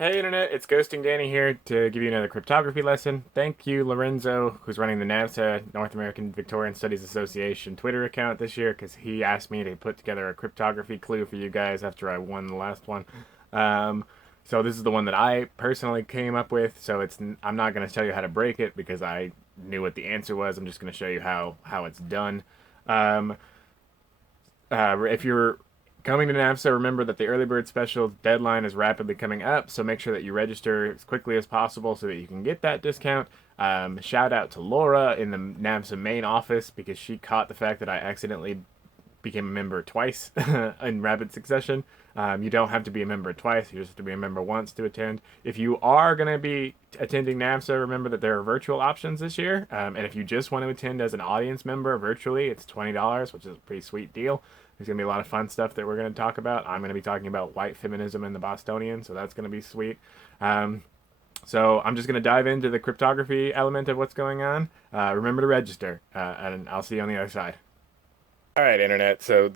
Hey Internet, it's Ghosting Danny here to give you another cryptography lesson. Thank you, Lorenzo, who's running the NAVSA, North American Victorian Studies Association Twitter account this year, because he asked me to put together a cryptography clue for you guys after I won the last one. Um, so this is the one that I personally came up with. So I'm not going to tell you how to break it because I knew what the answer was. I'm just going to show you how it's done. Um, if you're coming to NAVSA, remember that the early bird special deadline is rapidly coming up, so make sure that you register as quickly as possible so that you can get that discount. Shout out to Laura in the NAVSA main office because she caught the fact that I accidentally became a member twice in rapid succession. You don't have to be a member twice, you just have to be a member once to attend. If you are going to be attending NAVSA, remember that there are virtual options this year. And if you just want to attend as an audience member virtually, it's $20, which is a pretty sweet deal. There's going to be a lot of fun stuff that we're going to talk about. I'm going to be talking about white feminism and the Bostonian, so that's going to be sweet. So I'm just going to dive into the cryptography element of what's going on. Remember to register, and I'll see you on the other side. All right, Internet. So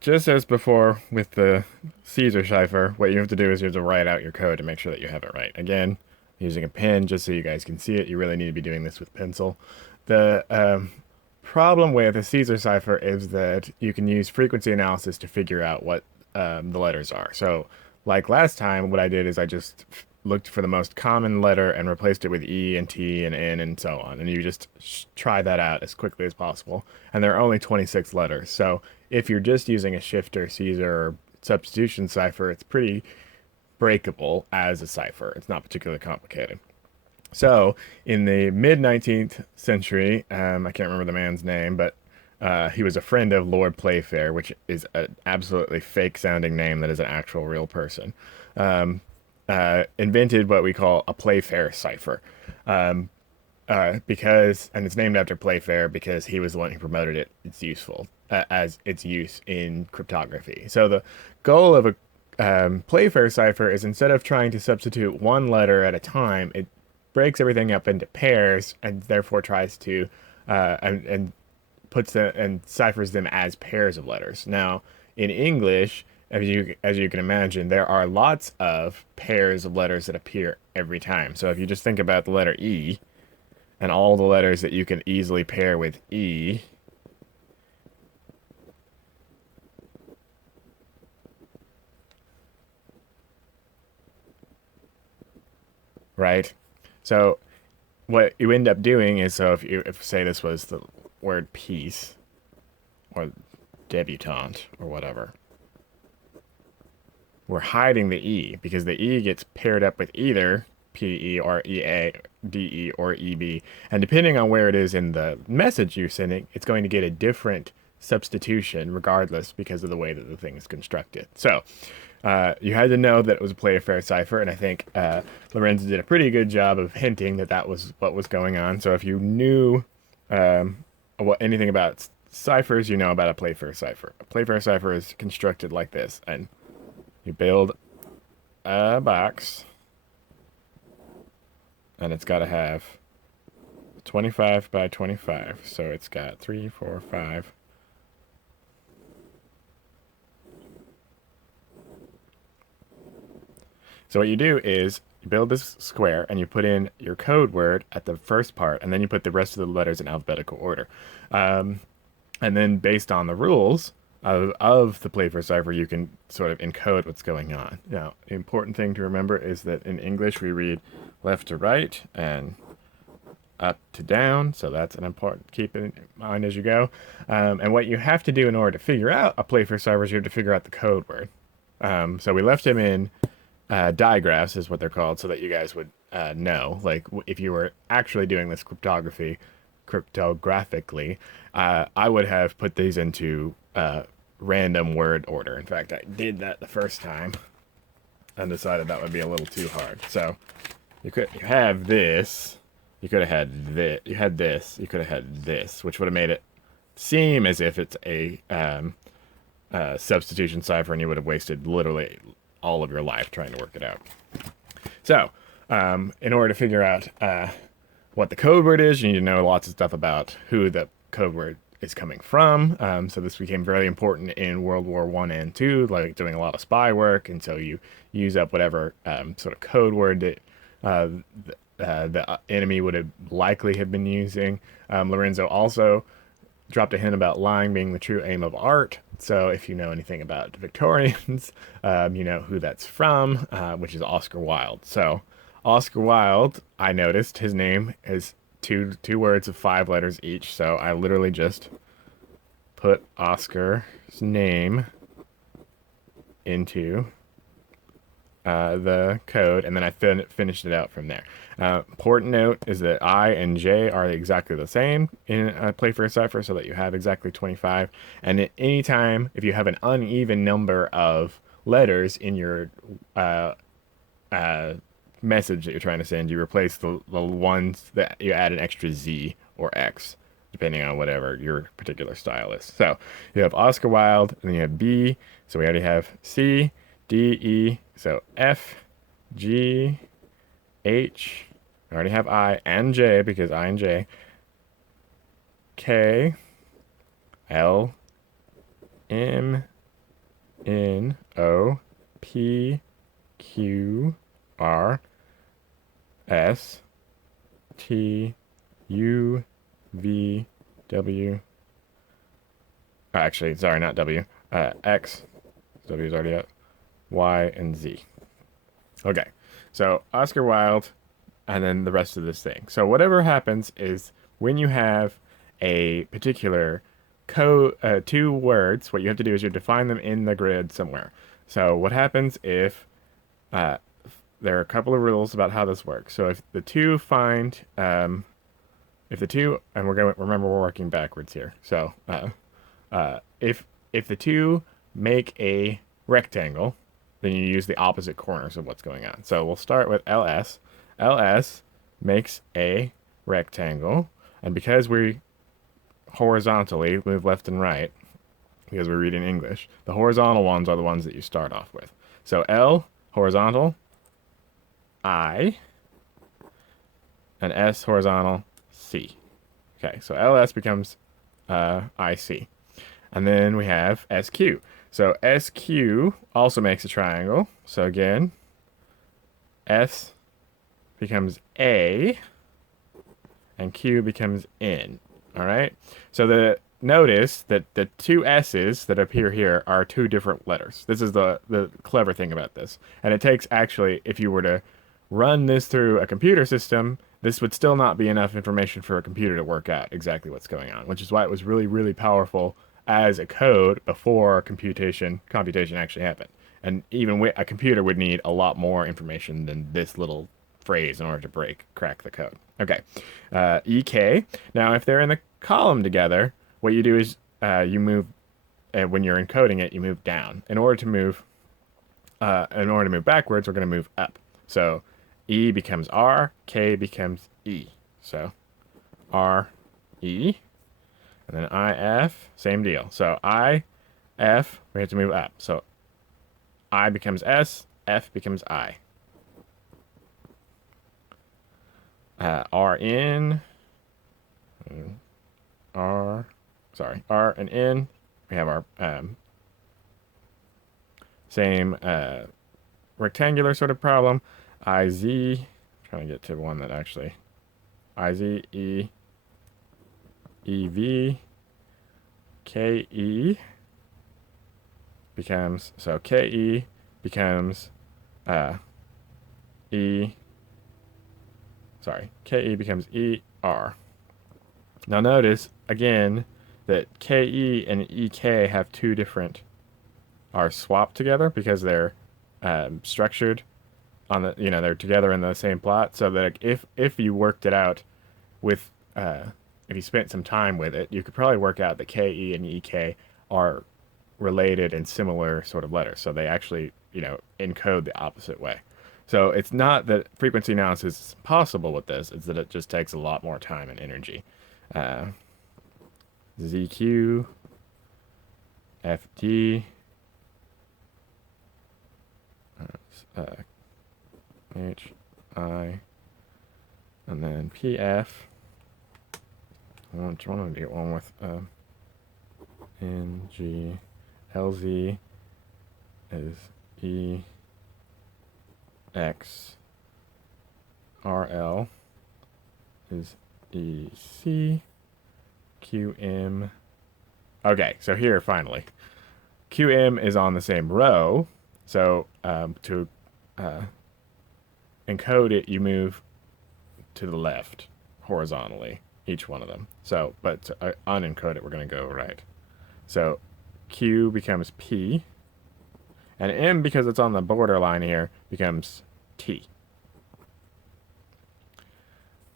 just as before with the Caesar cipher, what you have to do is you have to write out your code to make sure that you have it right. Again, using a pen just so you guys can see it. You really need to be doing this with pencil. The problem with a Caesar cipher is that you can use frequency analysis to figure out what the letters are. So, like last time, what I did is I just looked for the most common letter and replaced it with E and T and N and so on. And you just try that out as quickly as possible. And there are only 26 letters. So, if you're just using a shifter, Caesar, or substitution cipher, it's pretty breakable as a cipher. It's not particularly complicated. So, in the mid 19th century, I can't remember the man's name, but he was a friend of Lord Playfair, which is an absolutely fake sounding name that is an actual real person. Invented what we call a Playfair cipher. Because, and it's named after Playfair because he was the one who promoted it. It's useful as its use in cryptography. So, the goal of a Playfair cipher is instead of trying to substitute one letter at a time, it breaks everything up into pairs and therefore tries to and puts them and ciphers them as pairs of letters. Now, in English, as you can imagine, there are lots of pairs of letters that appear every time. So if you just think about the letter E and all the letters that you can easily pair with E, right? So what you end up doing is, so if say this was the word peace or debutante or whatever, we're hiding the E because the E gets paired up with either PE or EA, DE or EB. And depending on where it is in the message you're sending, it's going to get a different substitution regardless because of the way that the thing is constructed. So you had to know that it was a Playfair cipher, and I think Lorenzo did a pretty good job of hinting that that was what was going on. So if you knew anything about ciphers, you know about a Playfair cipher. A Playfair cipher is constructed like this, and you build a box, and it's got to have 25 by 25. So it's got 3, 4, 5. So what you do is you build this square and you put in your code word at the first part, and then you put the rest of the letters in alphabetical order. And then based on the rules of the Playfair cipher, you can sort of encode what's going on. Now, the important thing to remember is that in English we read left to right and up to down, so that's an important, keep it in mind as you go. And what you have to do in order to figure out a Playfair cipher is you have to figure out the code word. So we left him in digraphs is what they're called, so that you guys would know. Like if you were actually doing this cryptographically, I would have put these into random word order. In fact, I did that the first time and decided that would be a little too hard. So you have this. You could have had this. You had this. You could have had this, which would have made it seem as if it's a substitution cipher, and you would have wasted literally all of your life trying to work it out. So, in order to figure out what the code word is, you need to know lots of stuff about who the code word is coming from. So this became very important in World War I and II, like doing a lot of spy work. And so you use up whatever sort of code word that the enemy would have likely have been using. Lorenzo also dropped a hint about lying being the true aim of art. So if you know anything about the Victorians, you know who that's from, which is Oscar Wilde. So Oscar Wilde, I noticed his name is two words of 5 letters each. So I literally just put Oscar's name into the code, and then I finished it out from there. Important note is that I and J are exactly the same in Playfair Cipher, so that you have exactly 25. And at any time, if you have an uneven number of letters in your message that you're trying to send, you replace the ones that you add an extra Z or X, depending on whatever your particular style is. So you have Oscar Wilde, and then you have B, so we already have C, D, E, so F, G, H, I already have I and J because I and J, K, L, M, N, O, P, Q, R, S, T, U, V, W, actually, sorry, not W, X, W is already up, Y, and Z. Okay, so Oscar Wilde, and then the rest of this thing. So whatever happens is when you have a particular code, 2 words, what you have to do is you define them in the grid somewhere. So what happens if there are a couple of rules about how this works. So if the two find, if the two, and we're going to remember we're working backwards here. So if the two make a rectangle, then you use the opposite corners of what's going on. So we'll start with LS. LS makes a rectangle, and because we horizontally move left and right, because we read in English, the horizontal ones are the ones that you start off with. So L, horizontal, I, and S, horizontal, C. Okay, so LS becomes IC. And then we have SQ. So SQ also makes a triangle. So again, S becomes A, and Q becomes N. All right? So notice that the 2 S's that appear here are 2 different letters. This is the clever thing about this. And it takes, actually, if you were to run this through a computer system, this would still not be enough information for a computer to work out exactly what's going on, which is why it was really, really powerful as a code before computation actually happened. And even a computer would need a lot more information than this little phrase in order to crack the code. Okay, EK. Now, if they're in the column together, what you do is you move, when you're encoding it, you move down. In order to move backwards, we're going to move up. So E becomes R, K becomes E. So R, E, and then IF, same deal. So I, F, we have to move up. So I becomes S, F becomes I. R and N, we have our same rectangular sort of problem. IZ, trying to get to one that actually, IZ, E, EV, KE becomes, so KE becomes KE becomes ER. Now notice, again, that KE and EK have 2 different, are swapped together because they're structured on the, they're together in the same plot. So that if you worked it out with, if you spent some time with it, you could probably work out that KE and EK are related and similar sort of letters. So they actually, encode the opposite way. So it's not that frequency analysis is possible with this, it's that it just takes a lot more time and energy. ZQ, FD, HI, and then PF. I want to get one with NG LZ is EX RL is EC QM. Okay, so here finally, QM is on the same row. So to encode it, you move to the left horizontally, each one of them. So, but to unencode it, we're going to go right. So Q becomes P, and M, because it's on the borderline here, becomes T.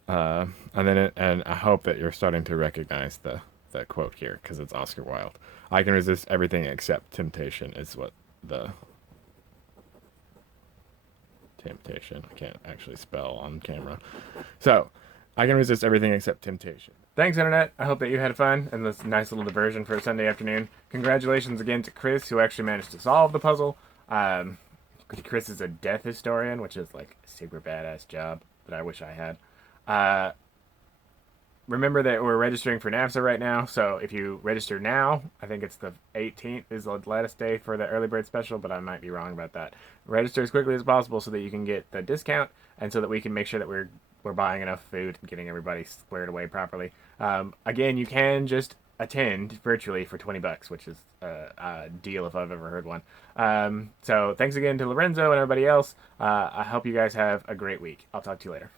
And I hope that you're starting to recognize the quote here, because it's Oscar Wilde. I can resist everything except temptation is what the temptation. I can't actually spell on camera. So, I can resist everything except temptation. Thanks, Internet. I hope that you had fun and this nice little diversion for a Sunday afternoon. Congratulations again to Chris, who actually managed to solve the puzzle. Chris is a death historian, which is like a super badass job that I wish I had. Remember that we're registering for NAVSA right now, so if you register now, I think it's the 18th is the last day for the early bird special, but I might be wrong about that. Register as quickly as possible so that you can get the discount and so that we can make sure that we're buying enough food and getting everybody squared away properly. Again, you can just attend virtually for $20, which is a deal if I've ever heard one. So thanks again to Lorenzo and everybody else. I hope you guys have a great week. I'll talk to you later.